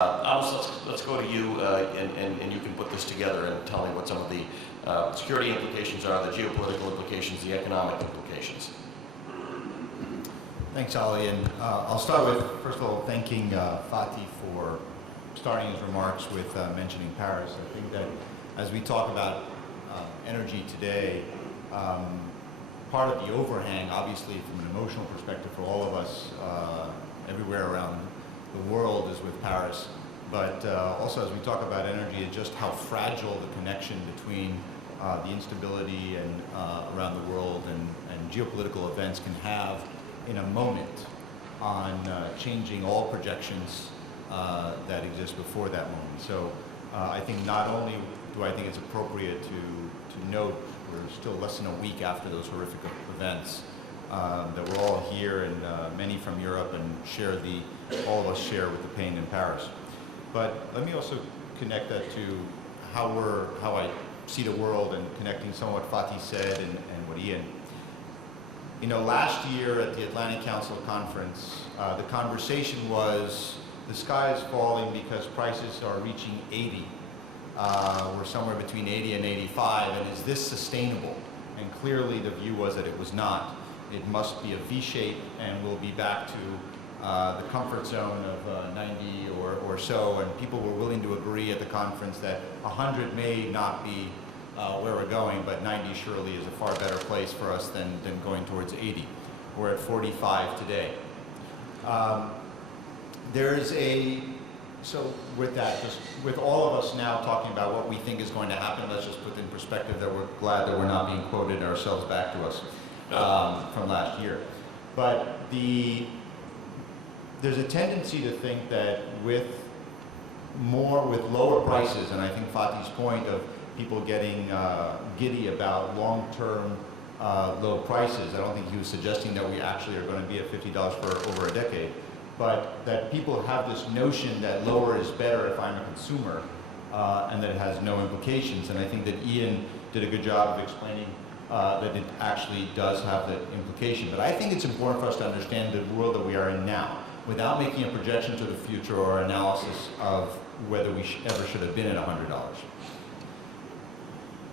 Amos, let's go to you, and you can put this together and tell me what some of the security implications are, the geopolitical implications, the economic implications. Thanks, Ali. And I'll start with, first of all, thanking Fatih for starting his remarks with mentioning Paris. I think that as we talk about energy today, part of the overhang, obviously, from an emotional perspective for all of us everywhere around the world is with Paris, but also as we talk about energy, it's just how fragile the connection between the instability and around the world and geopolitical events can have in a moment on changing all projections that exist before that moment. So I think not only do I think it's appropriate to note we're still less than a week after those horrific events, that we're all here and many from Europe and all of us share with the pain in Paris. But let me also connect that to how I see the world and connecting some of what Fatih said and what Ian. You know, last year at the Atlantic Council Conference, the conversation was the sky is falling because prices are reaching 80. We're somewhere between 80 and 85, and is this sustainable? And clearly the view was that it was not. It must be a V-shape, and we'll be back to the comfort zone of 90 or so, and people were willing to agree at the conference that 100 may not be where we're going, but 90 surely is a far better place for us than going towards 80. We're at 45 today. So with that, just with all of us now talking about what we think is going to happen, let's just put in perspective that we're glad that we're not being quoted ourselves back to us from last year. But there's a tendency to think that with lower prices, and I think Fatih's point of people getting giddy about long-term low prices, I don't think he was suggesting that we actually are going to be at $50 for over a decade, but that people have this notion that lower is better if I'm a consumer, and that it has no implications. And I think that Ian did a good job of explaining that it actually does have that implication. But I think it's important for us to understand the world that we are in now, without making a projection to the future or analysis of whether we ever should have been at $100.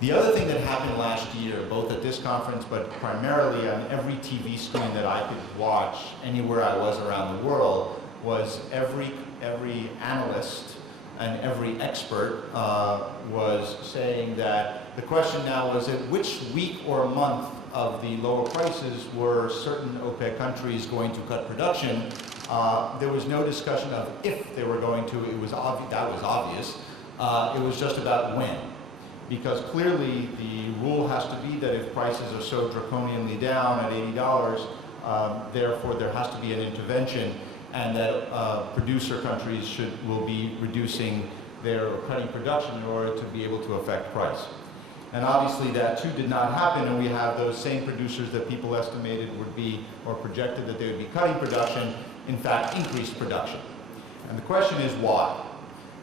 The other thing that happened last year, both at this conference, but primarily on every TV screen that I could watch anywhere I was around the world, was every analyst and every expert was saying that the question now was at which week or month of the lower prices were certain OPEC countries going to cut production. There was no discussion of if they were going to. It was obvious. That was obvious. It was just about when. Because clearly the rule has to be that if prices are so draconianly down at $80, therefore there has to be an intervention, and that producer countries will be reducing or cutting production in order to be able to affect price. And obviously that too did not happen, and we have those same producers that people estimated would be, or projected that they would be cutting production, in fact increased production. And the question is why?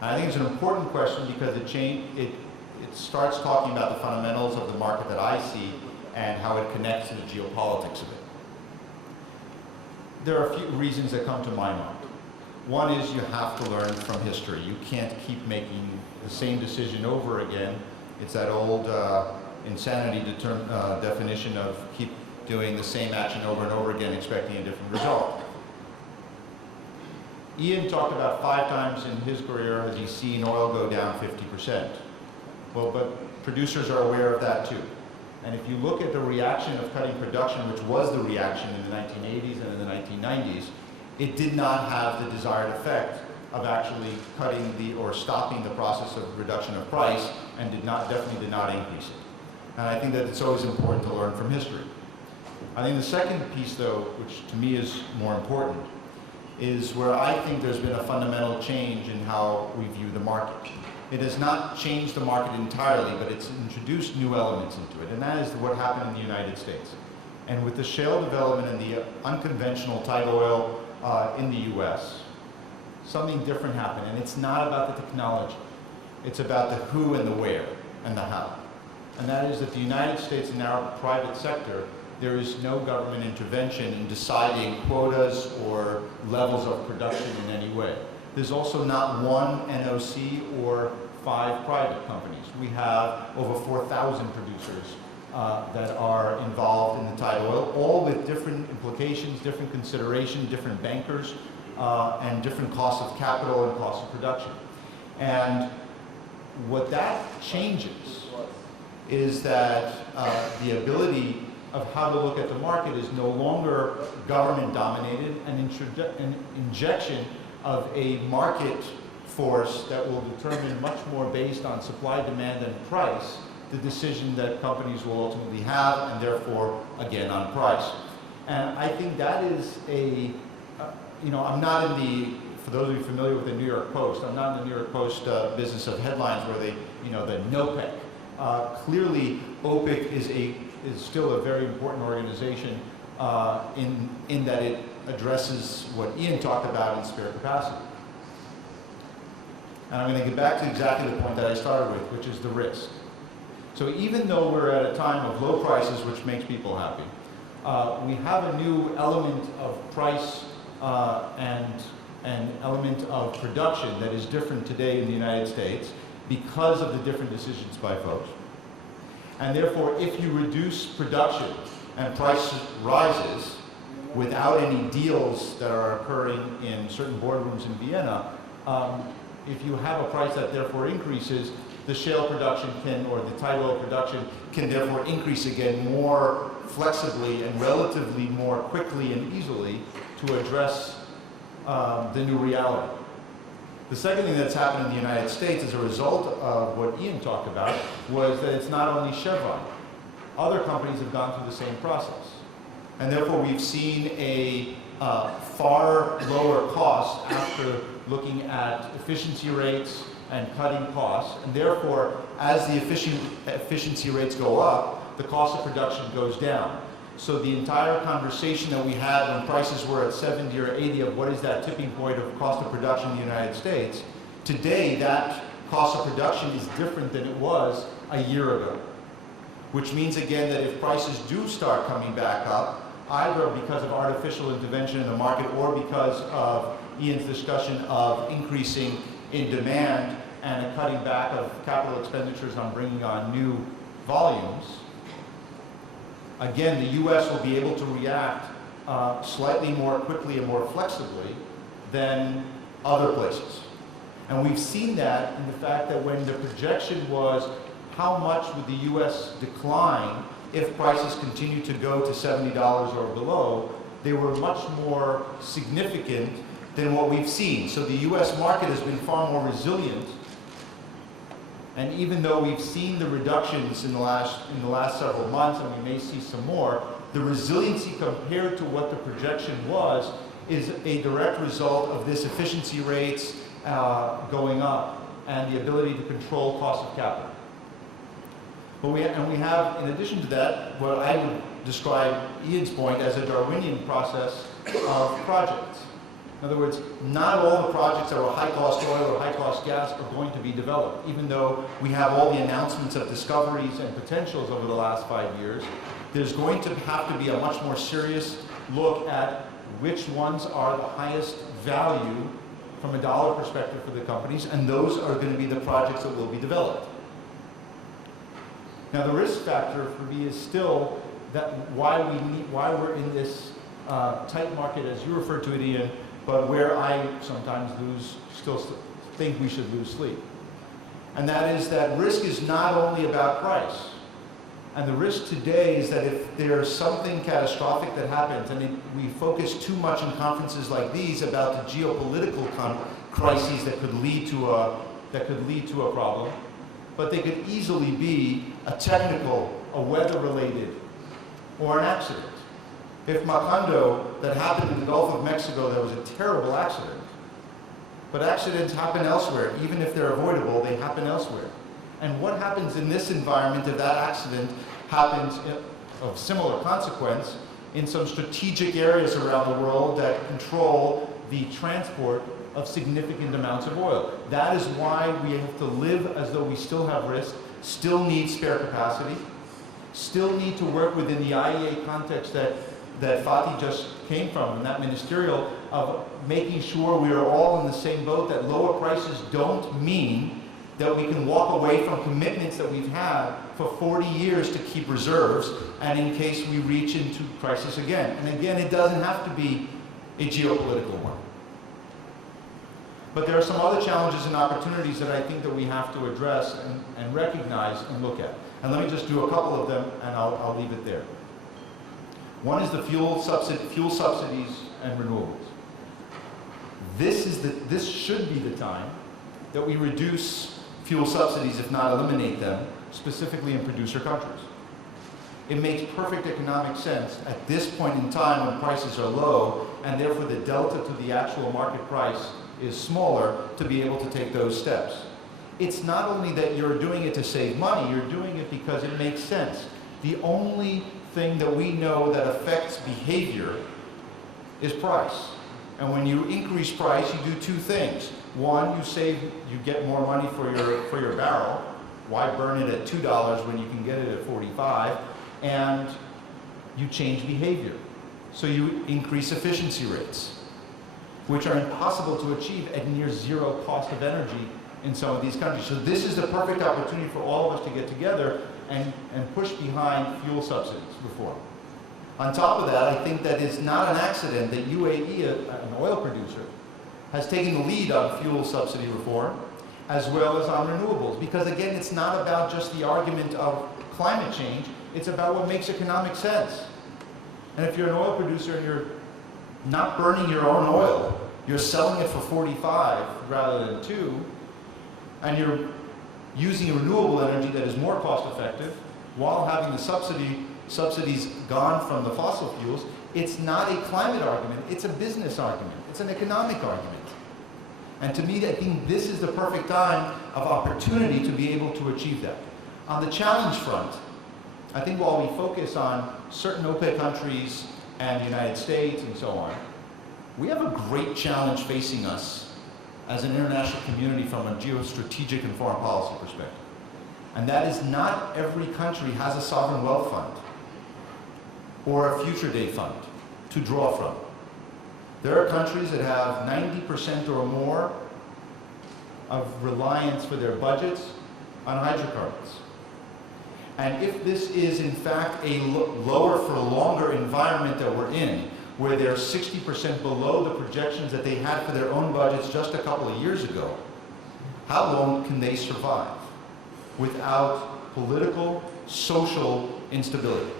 And I think it's an important question because it starts talking about the fundamentals of the market that I see and how it connects to the geopolitics of it. There are a few reasons that come to my mind. One is you have to learn from history. You can't keep making the same decision over again. It's that old insanity definition of keep doing the same action over and over again expecting a different result. Ian talked about 5 times in his career has he seen oil go down 50%. Well, but producers are aware of that too. And if you look at the reaction of cutting production, which was the reaction in the 1980s and in the 1990s, it did not have the desired effect of actually cutting or stopping the process of reduction of price, and definitely did not increase it. And I think that it's always important to learn from history. I think the second piece, though, which to me is more important, is where I think there's been a fundamental change in how we view the market. It has not changed the market entirely, but it's introduced new elements into it, and that is what happened in the United States. And with the shale development and the unconventional tight oil in the US, something different happened, and it's not about the technology. It's about the who and the where and the how. And that is that the United States in our private sector, there is no government intervention in deciding quotas or levels of production in any way. there's also not one NOC or 5 private companies. We have over 4,000 producers that are involved in the tight oil, all with different implications, different consideration, different bankers, and different costs of capital and costs of production. And what that changes is that the ability of how to look at the market is no longer government-dominated, and an injection of a market force that will determine much more based on supply, demand, and price the decision that companies will ultimately have, and therefore, again, on price. And I think that is I'm not in the, for those of you familiar with the New York Post, I'm not in the New York Post business of headlines where they, the NOPEC. Clearly, OPEC is still a very important organization in that it addresses what Ian talked about in spare capacity. And I'm going to get back to exactly the point that I started with, which is the risk. So even though we're at a time of low prices, which makes people happy, we have a new element of price and an element of production that is different today in the United States because of the different decisions by folks. And therefore, if you reduce production and price rises without any deals that are occurring in certain boardrooms in Vienna, if you have a price that therefore increases, the shale production can, or the tight oil production can therefore increase again more flexibly and relatively more quickly and easily to address the new reality. The second thing that's happened in the United States as a result of what Ian talked about was that it's not only Chevron. Other companies have gone through the same process. And therefore we've seen a far lower cost after looking at efficiency rates and cutting costs. And therefore, as the efficiency rates go up, the cost of production goes down. So the entire conversation that we had when prices were at 70 or 80 of what is that tipping point of cost of production in the United States, today that cost of production is different than it was a year ago. Which means again that if prices do start coming back up, either because of artificial intervention in the market or because of Ian's discussion of increasing in demand and a cutting back of capital expenditures on bringing on new volumes, again, the U.S. will be able to react slightly more quickly and more flexibly than other places. And we've seen that in the fact that when the projection was how much would the U.S. decline if prices continue to go to $70 or below, they were much more significant than what we've seen. So the U.S. market has been far more resilient. And even though we've seen the reductions in the last several months, and we may see some more, the resiliency compared to what the projection was is a direct result of this efficiency rates going up and the ability to control cost of capital. But we have, in addition to that, what I would describe Ian's point as a Darwinian process of projects. In other words, not all the projects that are high-cost oil or high-cost gas are going to be developed, even though we have all the announcements of discoveries and potentials over the last 5 years. There's going to have to be a much more serious look at which ones are the highest value from a dollar perspective for the companies, and those are going to be the projects that will be developed. Now, the risk factor for me is still that why we're in this tight market, as you referred to it, Ian, but where I sometimes still think we should lose sleep. And that is that risk is not only about price. And the risk today is that if there's something catastrophic that happens, and we focus too much in conferences like these about the geopolitical crises that could lead to a problem, but they could easily be a technical, a weather-related, or an accident. If Macondo, that happened in the Gulf of Mexico, that was a terrible accident. But accidents happen elsewhere. Even if they're avoidable, they happen elsewhere. And what happens in this environment if that accident happens of similar consequence in some strategic areas around the world that control the transport of significant amounts of oil? That is why we have to live as though we still have risk, still need spare capacity, still need to work within the IEA context that that Fatih just came from, and that ministerial of making sure we are all in the same boat, that lower prices don't mean that we can walk away from commitments that we've had for 40 years to keep reserves, and in case we reach into crisis again. And again, it doesn't have to be a geopolitical one. But there are some other challenges and opportunities that I think that we have to address and recognize and look at. And let me just do a couple of them, and I'll leave it there. One is the fuel subsidies and renewables. This should be the time that we reduce fuel subsidies, if not eliminate them, specifically in producer countries. It makes perfect economic sense at this point in time when prices are low, and therefore the delta to the actual market price is smaller, to be able to take those steps. It's not only that you're doing it to save money, you're doing it because it makes sense. The only thing that we know that affects behavior is price. And when you increase price, you do two things. One, you get more money for your barrel. Why burn it at $2 when you can get it at 45? And you change behavior. So you increase efficiency rates, which are impossible to achieve at near zero cost of energy in some of these countries. So this is the perfect opportunity for all of us to get together and push behind fuel subsidies reform. On top of that, I think that it's not an accident that UAE, an oil producer, has taken the lead on fuel subsidy reform, as well as on renewables. Because again, it's not about just the argument of climate change, it's about what makes economic sense. And if you're an oil producer and you're not burning your own oil, you're selling it for 45 rather than 2, and you're using renewable energy that is more cost effective while having the subsidies gone from the fossil fuels, it's not a climate argument, it's a business argument, it's an economic argument. And to me, I think this is the perfect time of opportunity to be able to achieve that. On the challenge front, I think while we focus on certain OPEC countries and the United States and so on, we have a great challenge facing us as an international community from a geostrategic and foreign policy perspective. And that is not every country has a sovereign wealth fund or a future day fund to draw from. There are countries that have 90% or more of reliance for their budgets on hydrocarbons. And if this is in fact a lower for longer environment that we're in, where they're 60% below the projections that they had for their own budgets just a couple of years ago, how long can they survive without political, social instability?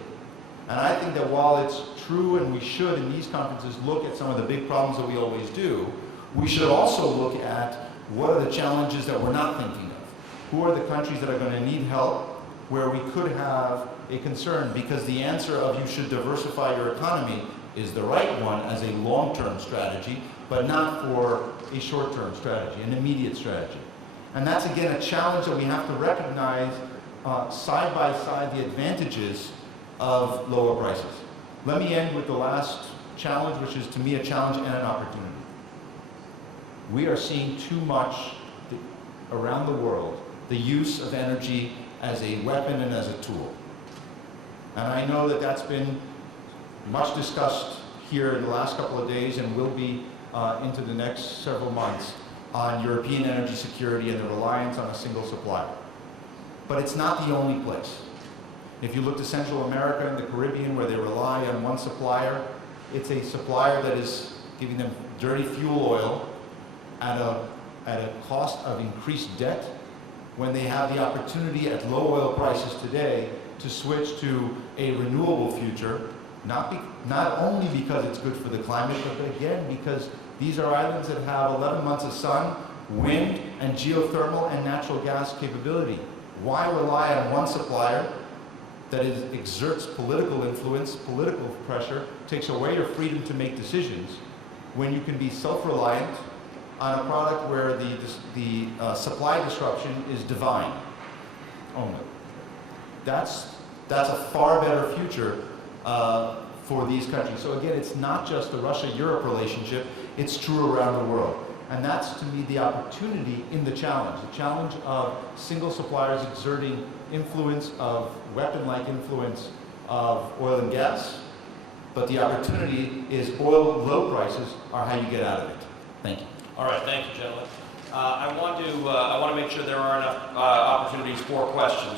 And I think that while it's true and we should in these conferences look at some of the big problems that we always do, we should also look at what are the challenges that we're not thinking of. Who are the countries that are going to need help where we could have a concern? Because the answer of you should diversify your economy is the right one as a long-term strategy, but not for a short-term strategy, an immediate strategy. And that's again a challenge that we have to recognize side by side the advantages of lower prices. Let me end with the last challenge, which is to me a challenge and an opportunity. We are seeing too much around the world the use of energy as a weapon and as a tool. And I know that that's been much discussed here in the last couple of days and will be into the next several months on European energy security and the reliance on a single supplier. But it's not the only place. If you look to Central America and the Caribbean where they rely on one supplier, it's a supplier that is giving them dirty fuel oil at a cost of increased debt when they have the opportunity at low oil prices today to switch to a renewable future, not only because it's good for the climate, but again because these are islands that have 11 months of sun, wind, and geothermal and natural gas capability. Why rely on one supplier that exerts political influence, political pressure, takes away your freedom to make decisions, when you can be self-reliant on a product where the supply disruption is divine only? That's a far better future for these countries. So again, it's not just the Russia-Europe relationship, it's true around the world. And that's, to me, the opportunity in the challenge of single suppliers exerting influence, of weapon-like influence of oil and gas, but the opportunity is oil low prices are how you get out of it. Thank you. All right, thank you, gentlemen. I want to make sure there are enough opportunities for questions.